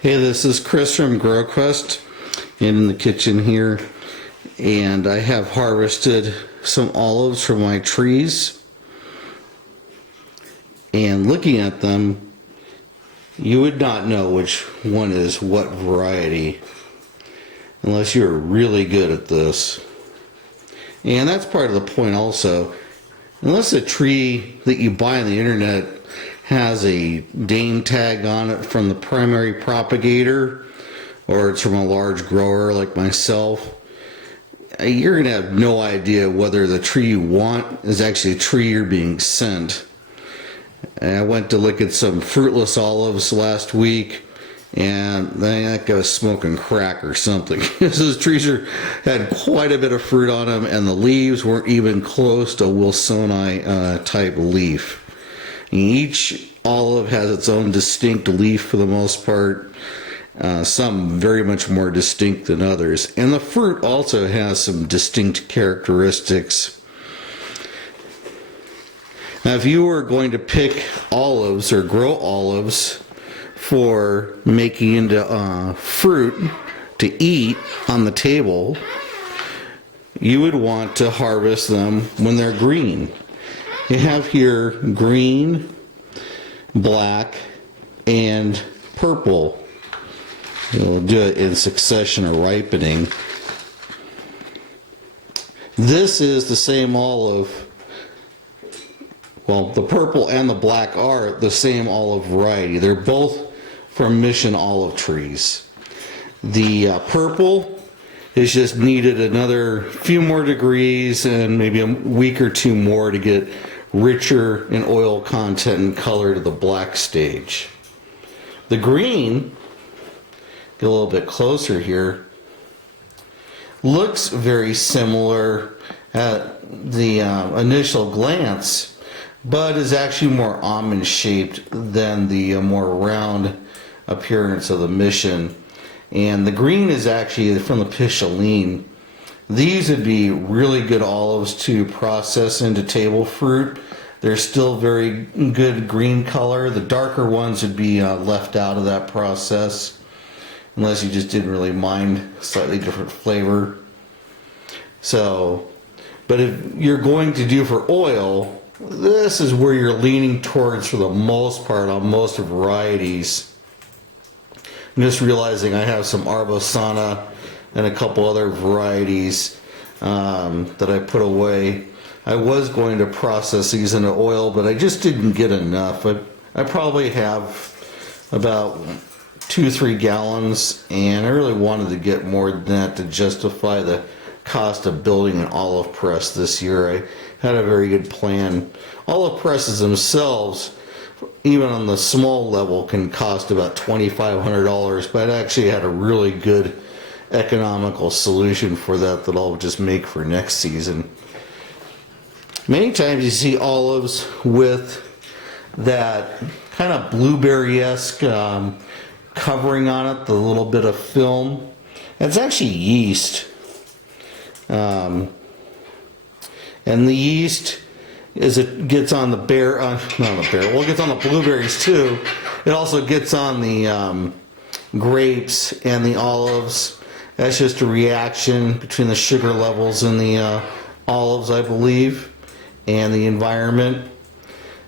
Hey, this is Chris from GrowQuest in the kitchen here, and I have harvested some olives from my trees. And looking at them, you would not know which one is what variety unless you're really good at this. And that's part of the point also. Unless a tree that you buy on the internet has a name tag on it from the primary propagator, or it's from a large grower like myself, you're going to have no idea whether the tree you want is actually a tree you're being sent. And I went to look at some fruitless olives last week, and that guy was smoking crack or something. Those trees had quite a bit of fruit on them, and the leaves weren't even close to Wilsoni type leaf. Each olive has its own distinct leaf for the most part, some very much more distinct than others. And the fruit also has some distinct characteristics. Now, if you were going to pick olives or grow olives for making into fruit to eat on the table, you would want to harvest them when they're green. You have here green, black, and purple. We'll do it in succession of ripening. This is the same olive. Well, the purple and the black are the same olive variety. They're both from Mission olive trees. The purple is just needed another few more degrees and maybe a week or two more to get richer in oil content and color to the black stage. The green, get a little bit closer here, looks very similar at the initial glance, but is actually more almond shaped than the more round appearance of the Mission. And the green is actually from the Pichaline. These would be really good olives to process into table fruit. They're still very good green color. The darker ones would be left out of that process, unless you just didn't really mind slightly different flavor. So, but if you're going to do for oil, this is where you're leaning towards for the most part on most varieties. I'm just realizing I have some Arbosana and a couple other varieties that I put away. I was going to process these into oil, but I just didn't get enough. I probably have about 2-3 gallons, and I really wanted to get more than that to justify the cost of building an olive press this year. I had a very good plan. Olive presses themselves, even on the small level, can cost about $2,500, but I actually had a really good economical solution for that I'll just make for next season. Many times you see olives with that kind of blueberry-esque covering on it, the little bit of film. It's actually yeast. And the yeast, as it gets on the it gets on the blueberries too. It also gets on the grapes and the olives. That's just a reaction between the sugar levels in the olives, I believe, and the environment.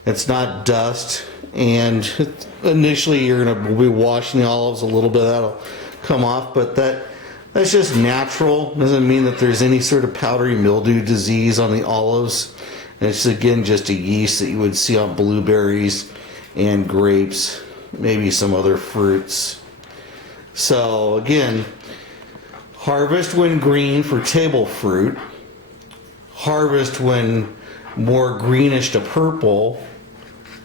It's not dust, and initially you're going to be washing the olives a little bit. That'll come off, but that's just natural. Doesn't mean that there's any sort of powdery mildew disease on the olives. It's again just a yeast that you would see on blueberries and grapes, maybe some other fruits. So again, harvest when green for table fruit. Harvest when more greenish to purple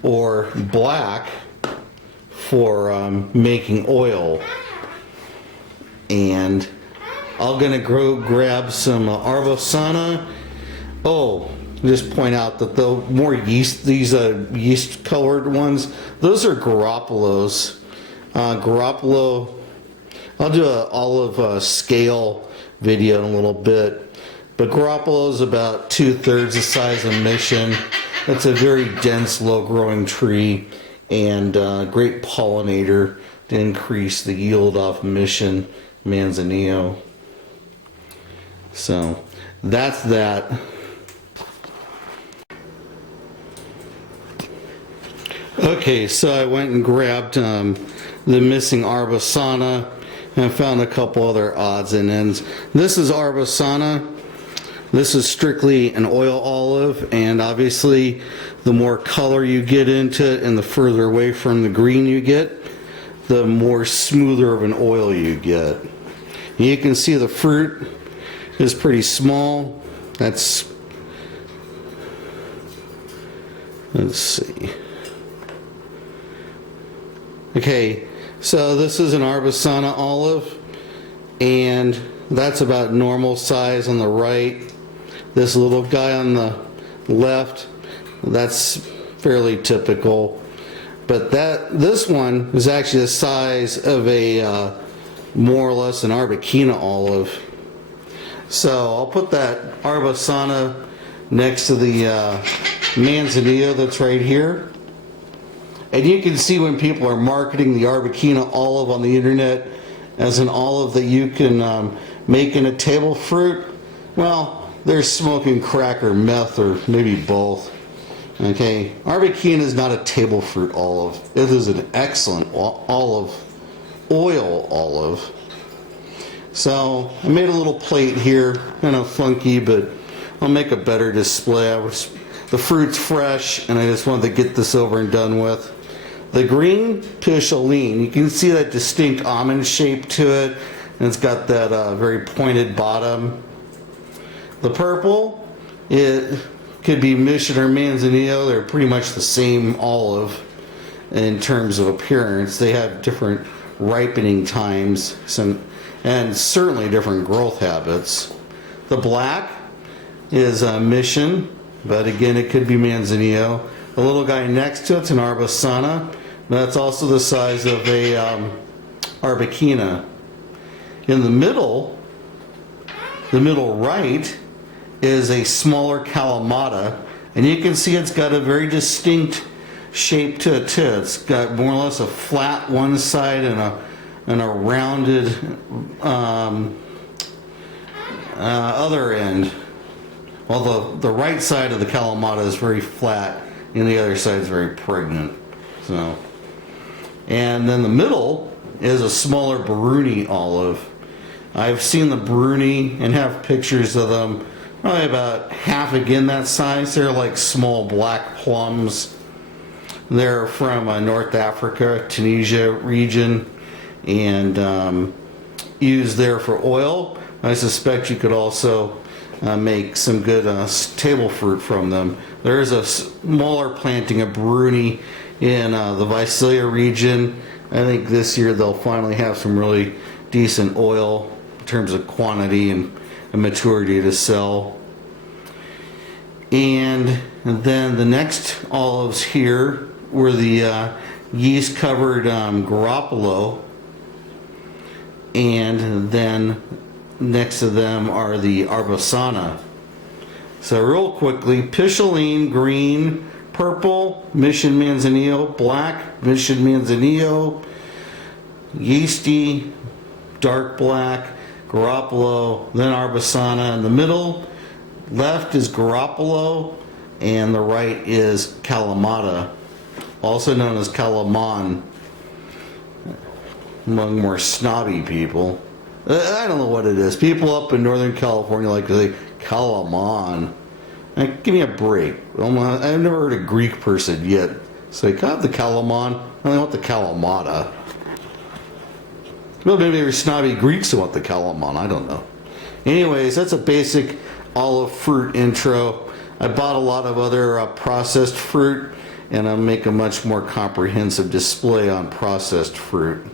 or black for making oil. And I'm gonna grab some Arbosana. Oh, just point out that the more yeast, these yeast colored ones, those are Garoppolos. Garoppolo, I'll do an olive scale video in a little bit, but Garoppolo is about 2/3 the size of Mission. It's a very dense, low growing tree and great pollinator. to increase the yield off Mission Manzanillo. So that's that. Okay, so I went and grabbed the missing Arbosana and found a couple other odds and ends. This is Arbosana. This is strictly an oil olive, and obviously the more color you get into it and the further away from the green you get, the more smoother of an oil you get. And you can see the fruit is pretty small. Let's see. Okay, so this is an Arbosana olive, and that's about normal size on the right. This little guy on the left, that's fairly typical. But this one is actually the size of a more or less an Arbequina olive. So I'll put that Arbosana next to the Manzanillo that's right here. And you can see when people are marketing the Arbequina olive on the internet as an olive that you can make in a table fruit, well, they're smoking crack or meth or maybe both. Okay, Arbequina is not a table fruit olive. It is an excellent oil olive. So I made a little plate here, kind of funky, but I'll make a better display. The fruit's fresh, and I just wanted to get this over and done with. The green Picholine, you can see that distinct almond shape to it, and it's got that very pointed bottom. The purple, it could be Mission or Manzanillo. They're pretty much the same olive in terms of appearance. They have different ripening times and certainly different growth habits. The black is Mission, but again, it could be Manzanillo. The little guy next to it's an Arbosana. That's also the size of a Arbequina. In the middle right, is a smaller Kalamata, and you can see it's got a very distinct shape to it too. It's got more or less a flat one side and a rounded other end. Well, the right side of the Kalamata is very flat, and the other side is very pregnant. So, and then the middle is a smaller Bruni olive. I've seen the Bruni and have pictures of them. Probably about half again that size. They're like small black plums. They're from North Africa, Tunisia region, and used there for oil. I suspect you could also make some good table fruit from them. There is a smaller planting of Bruni in the Visalia region. I think this year they'll finally have some really decent oil in terms of quantity and maturity to sell. And then the next olives here were the yeast covered Garoppolo, and then next to them are the Arbosana. So real quickly, Picholine, green, purple, Mission Manzanillo, black, Mission Manzanillo, yeasty, dark black, Garoppolo, then Arbosana. In the middle, left is Garoppolo, and the right is Kalamata, also known as Kalaman among more snobby people. I don't know what it is. People up in Northern California like to say Kalaman. Like, give me a break. I've never heard a Greek person yet say, God, the Kalaman. I only want the Kalamata. Well, maybe there's snobby Greeks who want the Kalaman. I don't know. Anyways, that's a basic olive fruit intro. I bought a lot of other processed fruit, and I'll make a much more comprehensive display on processed fruit.